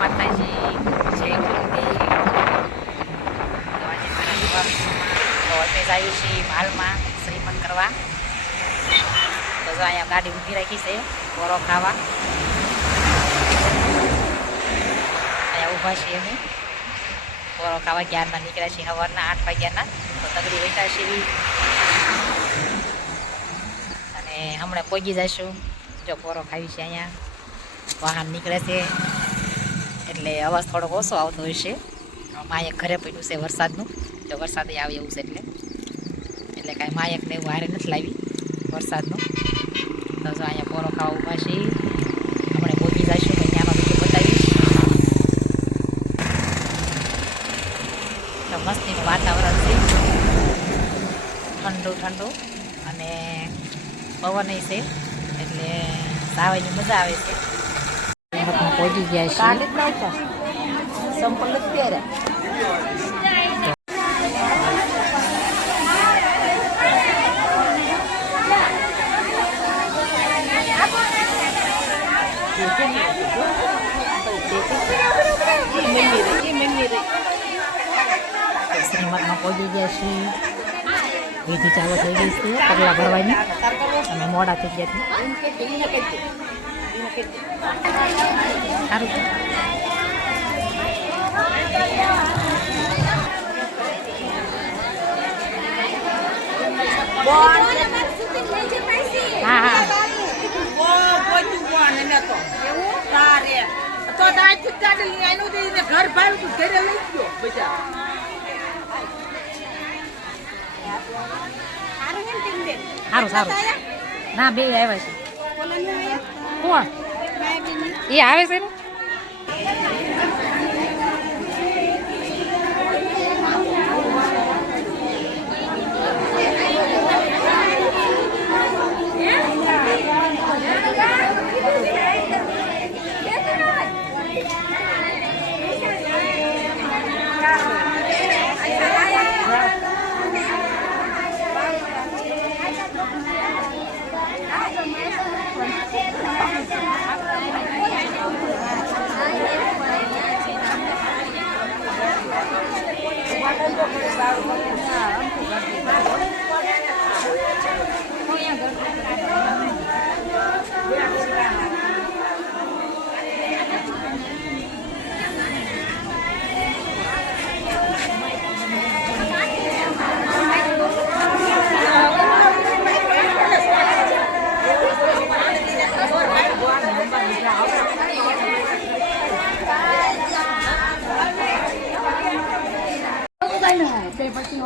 માતાજી જય કુલદેવ તો આજે મારા નિવાસમાં તો અમે જ આવી છીએ માલમાં શ્રીમંત કરવા તો જો અહીંયા ગાડી ઊભી રાખી છે બોરો ખાવા અહીંયા ઊભા છીએ અમે બોરો ખાવા ક્યારના નીકળ્યા છીએ સવારના આઠ વાગ્યાના તો તગડી વૈતા છીએ અને હમણાં પહોંચી જઈશું જો પોરો ખાવી છે અહીંયા વાહન નીકળે છે એટલે અવાજ થોડોક ઓછો આવતો હોય છે. માયક ઘરે પડ્યું છે વરસાદનું. જો વરસાદ આવે એવું છે એટલે. એટલે કાંઈ માયકને એવું હારે નથી લાવી વરસાદનું. તો જો અહીંયા પોરો ખાવા ઊભા છે. આપણે બોલી જઈશું તો ત્યાંનો બીજું બતાવીશ. તો મસ્તીનું વાતાવરણ છે. ઠંડુ ઠંડુ. અને પવન છે. એટલે સાવાની મજા આવે છે. પહોંચી ગયા છીએ શ્રીમદમાં પહોંચી ગયા છીએ વિધિ ચાલુ થઈ ગઈ છે. પગલાં ભરવાની. અને મોડા થઈ ગયા છે. સારું છે. હા હા ઘર ભાવ તું ઘરે લઈ ગયો બધા સારું સારું ના બે આવ્યા છે. કોણ? એ આવે છે ને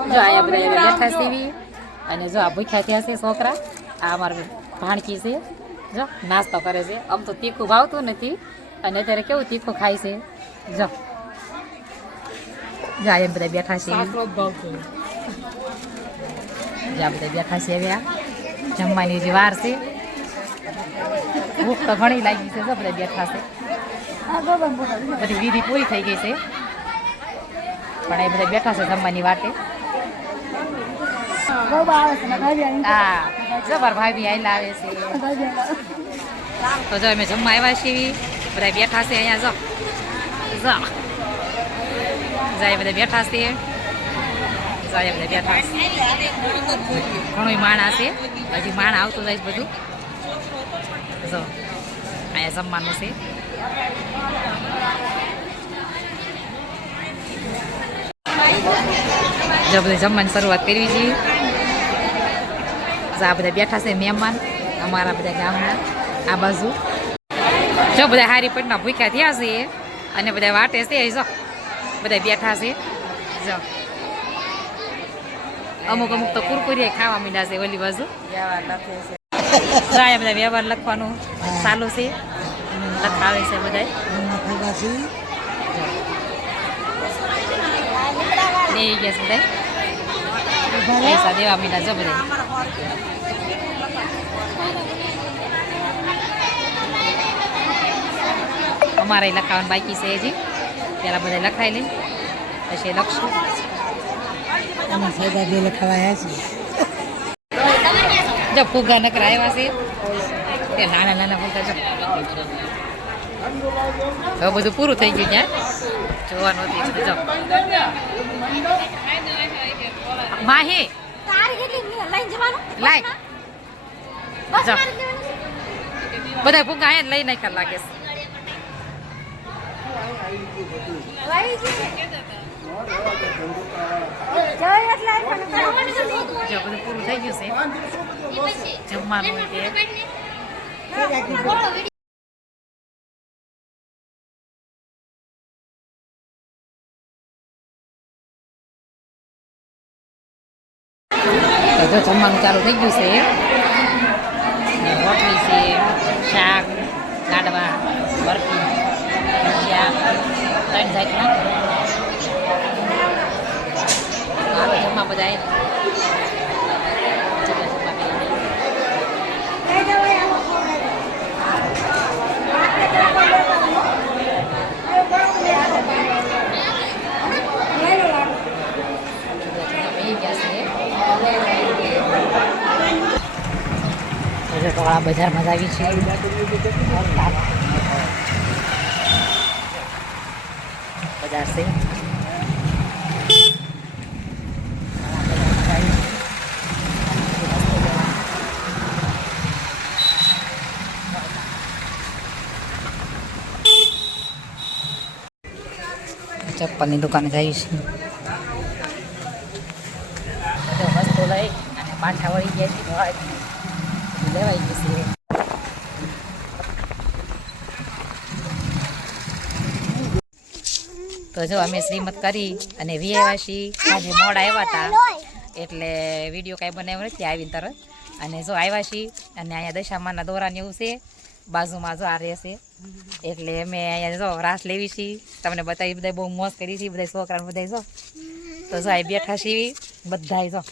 જો અહીંયા બધા સીવી અને જો આ ભૂખ્યા થયા છે છોકરા આ અમારી ભાણકી છે. જો નાસ્તો કરે છે. આમ તો તીખું ભાવતું નથી અને અત્યારે કેવું તીખું ખાય છે. જો. જા એમ બધા બેઠા છે. જા બધા બેઠા છે હવે જમવાની જે વાર છે. ભૂખ તો ઘણી લાગી છે જો બધા બેઠા છે. બધી વિધિ પૂરી થઈ ગઈ છે. પણ એ બધા બેઠા છે જમવાની વાટે. હા. જબર ભાભી આયલા આવે છે. તો જો અમે જમવા આવ્યા છીએ. બધા બેઠા છે અહીંયા, જો. જો. બધા બેઠા છે. જાય બધા બેઠા છે. ઘણું માણા છે. હજી માણ આવતું જાય બધું. જો, અહીંયા જમવાનું છે. જો, બધા જમવાની શરૂઆત કરવી છે જો આ બધા બેઠા છે મહેમાન અમારા બધા ગામના આ બાજુ. જો બધા હારી પટના ભૂખ્યા થયા છે અને બધા વાટે છે જો. બધા બેઠા છે જો. અમુક અમુક તો કુરકુરી ખાવા માંડ્યા છે ઓલી બાજુ. અહીંયા બધા વ્યવહાર લખવાનું ચાલુ છે. લખાવે છે બધા દે ગયા છે બધા. પૈસા દેવા માંડ્યા જો બધા. અમારે લખાવાનું બાકી છે હજી. પેલા બધા લખાઈ લે. પછી લખશું. અમે સાદા બે લખાવાયા છે. જો ફુગા નકરા આવ્યા છે. નાના નાના ફુગા જો. હવે બધું પૂરું થઈ ગયું ત્યાં. જોવાનું હતું જો માહી બસ જા. બધા ફૂગા અહીંયા લઈ નાખ્યા લાગે છે. લઈ. જો બધું પૂરું થઈ ગયું છે. જમવાનું. તે જો જમવાનું ચાલુ થઈ ગયું છે. રોટલી છે, શાક લાડવા બરફી, ભજીયા, ત્રણ જાતના હાલો જમવા બધાએ. છે એટલે ટોળા બજારમાં જ આવી છે બજાર છે ચપ્પલની દુકાને જઈ છે બધો વસ્તુ લઈ અને પાછા વળી ગયા છે ઘરે. લેવાઈ ગયું છે તો જો અમે શ્રીમત કરી અને વિયાવાસી આજે મોડા આવ્યા હતા એટલે વીડિયો કાંઈ બનાવ્યો નથી આવીને તરત. અને જો આવ્યા છીએ અને અહીંયા દશામાના દોરાને એવું છે, બાજુમાં જો આ રહેશે. એટલે અમે અહીંયા જો રાસ લેવી છીએ તમને બતાવી બધા બહુ મોજ કરી છે બધા છોકરાને બધા જો. તો જો અહીં બેઠા છીએ બધા જો.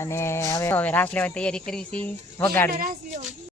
અને હવે હવે રાસ લેવાની તૈયારી કરી છીએ વગાડવી.